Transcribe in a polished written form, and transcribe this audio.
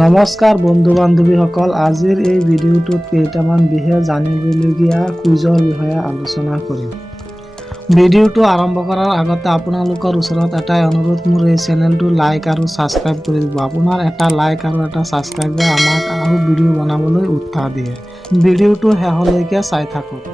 নমস্কাৰ বন্ধু বান্ধৱীসকল, আজিৰ এই ভিডিঅ'টোত কেইটামান বিশেষ জানিবলগীয়া কুইজৰ বিষয়ে আলোচনা কৰিম। ভিডিঅ'টো আৰম্ভ কৰাৰ আগতে আপোনালোকৰ ওচৰত এটাই অনুৰোধ, মোৰ এই চেনেলটো লাইক আৰু ছাবস্ক্ৰাইব কৰি দিব। আপোনাৰ এটা লাইক আৰু এটা ছাবস্ক্ৰাইবে আমাক আৰু ভিডিঅ' বনাবলৈ উৎসাহ দিয়ে। ভিডিঅ'টো শেষলৈকে চাই থাকক।